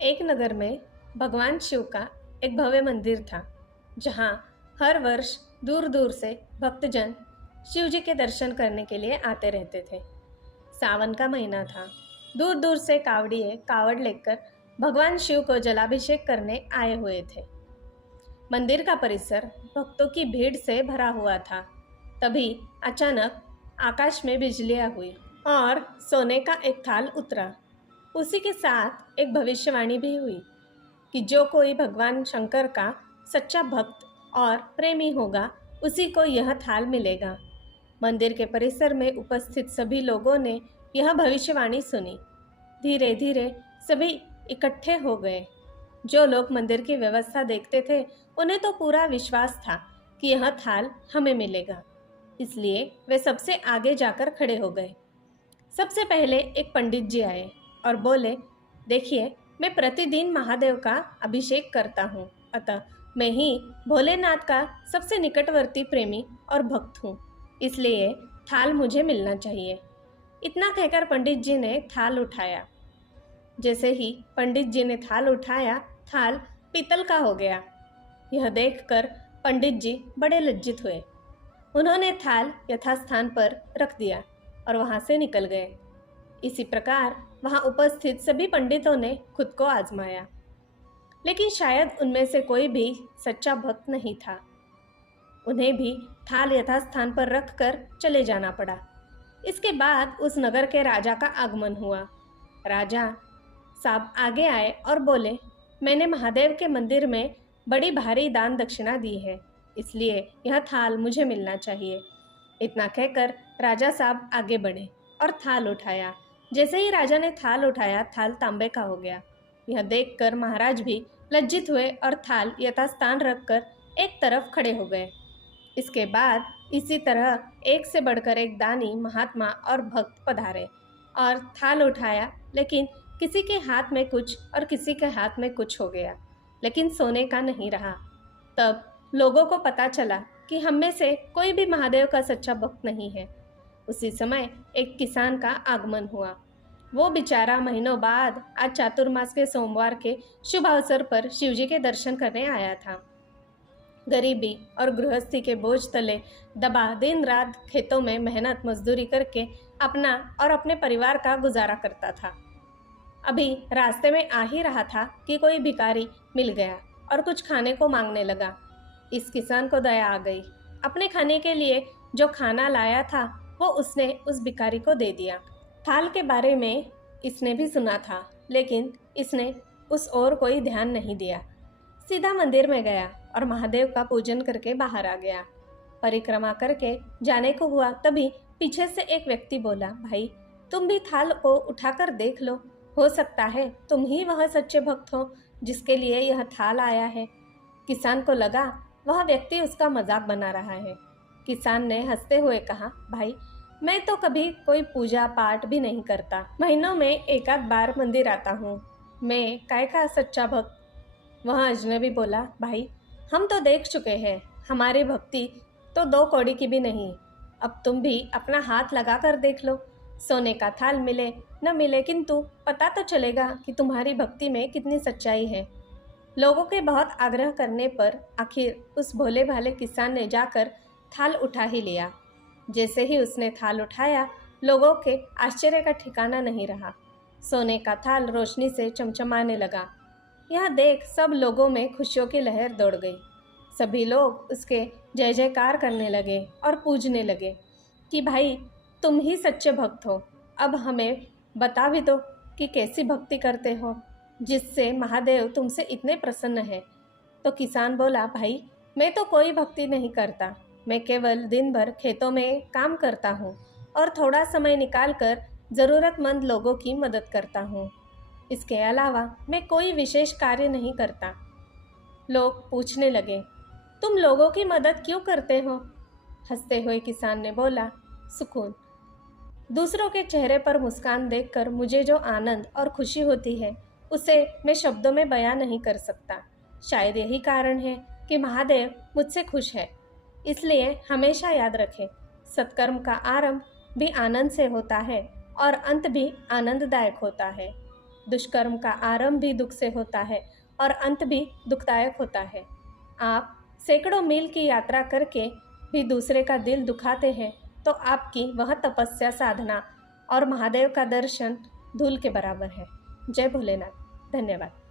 एक नगर में भगवान शिव का एक भव्य मंदिर था, जहाँ हर वर्ष दूर दूर से भक्तजन शिव जी के दर्शन करने के लिए आते रहते थे। सावन का महीना था। दूर दूर से कावड़िए कावड़ लेकर भगवान शिव को जलाभिषेक करने आए हुए थे। मंदिर का परिसर भक्तों की भीड़ से भरा हुआ था। तभी अचानक आकाश में बिजलियां हुई और सोने का एक थाल उतरा। उसी के साथ एक भविष्यवाणी भी हुई कि जो कोई भगवान शंकर का सच्चा भक्त और प्रेमी होगा, उसी को यह थाल मिलेगा। मंदिर के परिसर में उपस्थित सभी लोगों ने यह भविष्यवाणी सुनी। धीरे धीरे सभी इकट्ठे हो गए। जो लोग मंदिर की व्यवस्था देखते थे, उन्हें तो पूरा विश्वास था कि यह थाल हमें मिलेगा। इसलिए वे सबसे आगे जाकर खड़े हो गए। सबसे पहले एक पंडित जी आए और बोले, देखिए, मैं प्रतिदिन महादेव का अभिषेक करता हूँ, अतः मैं ही भोलेनाथ का सबसे निकटवर्ती प्रेमी और भक्त हूँ, इसलिए थाल मुझे मिलना चाहिए। इतना कहकर पंडित जी ने थाल उठाया। जैसे ही पंडित जी ने थाल उठाया, थाल पीतल का हो गया। यह देखकर पंडित जी बड़े लज्जित हुए। उन्होंने थाल यथास्थान पर रख दिया और वहाँ से निकल गए। इसी प्रकार वहाँ उपस्थित सभी पंडितों ने खुद को आजमाया, लेकिन शायद उनमें से कोई भी सच्चा भक्त नहीं था। उन्हें भी थाल यथास्थान पर रखकर चले जाना पड़ा। इसके बाद उस नगर के राजा का आगमन हुआ। राजा साहब आगे आए और बोले, मैंने महादेव के मंदिर में बड़ी भारी दान दक्षिणा दी है, इसलिए यह थाल मुझे मिलना चाहिए। इतना कहकर राजा साहब आगे बढ़े और थाल उठाया। जैसे ही राजा ने थाल उठाया, थाल तांबे का हो गया। यह देखकर महाराज भी लज्जित हुए और थाल यथास्थान रखकर एक तरफ खड़े हो गए। इसके बाद इसी तरह एक से बढ़कर एक दानी, महात्मा और भक्त पधारे और थाल उठाया, लेकिन किसी के हाथ में कुछ और किसी के हाथ में कुछ हो गया, लेकिन सोने का नहीं रहा। तब लोगों को पता चला कि हम में से कोई भी महादेव का सच्चा भक्त नहीं है। उसी समय एक किसान का आगमन हुआ। वो बेचारा महीनों बाद आज चातुर्मास के सोमवार के शुभ अवसर पर शिवजी के दर्शन करने आया था। गरीबी और गृहस्थी के बोझ तले दबा दिन रात खेतों में मेहनत मजदूरी करके अपना और अपने परिवार का गुजारा करता था। अभी रास्ते में आ ही रहा था कि कोई भिखारी मिल गया और कुछ खाने को मांगने लगा। इस किसान को दया आ गई। अपने खाने के लिए जो खाना लाया था, वो उसने उस भिखारी को दे दिया। थाल के बारे में इसने भी सुना था, लेकिन इसने उस ओर कोई ध्यान नहीं दिया। सीधा मंदिर में गया और महादेव का पूजन करके बाहर आ गया। परिक्रमा करके जाने को हुआ, तभी पीछे से एक व्यक्ति बोला, भाई, तुम भी थाल को उठाकर देख लो, हो सकता है तुम ही वह सच्चे भक्त हो जिसके लिए यह थाल आया है। किसान को लगा वह व्यक्ति उसका मजाक बना रहा है। किसान ने हंसते हुए कहा, भाई, मैं तो कभी कोई पूजा पाठ भी नहीं करता, महीनों में एक आध बार मंदिर आता हूँ, मैं काय का सच्चा भक्त। वह अजनबी बोला, भाई, हम तो देख चुके हैं, हमारी भक्ति तो 2 कौड़ी की भी नहीं। अब तुम भी अपना हाथ लगा कर देख लो, सोने का थाल मिले न मिले, किंतु पता तो चलेगा कि तुम्हारी भक्ति में कितनी सच्चाई है। लोगों के बहुत आग्रह करने पर आखिर उस भोले भाले किसान ने जाकर थाल उठा ही लिया। जैसे ही उसने थाल उठाया, लोगों के आश्चर्य का ठिकाना नहीं रहा। सोने का थाल रोशनी से चमचमाने लगा। यह देख सब लोगों में खुशियों की लहर दौड़ गई। सभी लोग उसके जय जयकार करने लगे और पूजने लगे कि भाई, तुम ही सच्चे भक्त हो। अब हमें बता भी दो कि कैसी भक्ति करते हो जिससे महादेव तुमसे इतने प्रसन्न है। तो किसान बोला, भाई, मैं तो कोई भक्ति नहीं करता, मैं केवल दिन भर खेतों में काम करता हूँ और थोड़ा समय निकालकर ज़रूरतमंद लोगों की मदद करता हूँ। इसके अलावा मैं कोई विशेष कार्य नहीं करता। लोग पूछने लगे, तुम लोगों की मदद क्यों करते हो? हंसते हुए किसान ने बोला, सुकून। दूसरों के चेहरे पर मुस्कान देखकर मुझे जो आनंद और खुशी होती है, उसे मैं शब्दों में बयां नहीं कर सकता। शायद यही कारण है कि महादेव मुझसे खुश है। इसलिए हमेशा याद रखें, सत्कर्म का आरंभ भी आनंद से होता है और अंत भी आनंददायक होता है। दुष्कर्म का आरंभ भी दुख से होता है और अंत भी दुखदायक होता है। आप सैकड़ों मील की यात्रा करके भी दूसरे का दिल दुखाते हैं तो आपकी वह तपस्या, साधना और महादेव का दर्शन धूल के बराबर है। जय भोलेनाथ। धन्यवाद।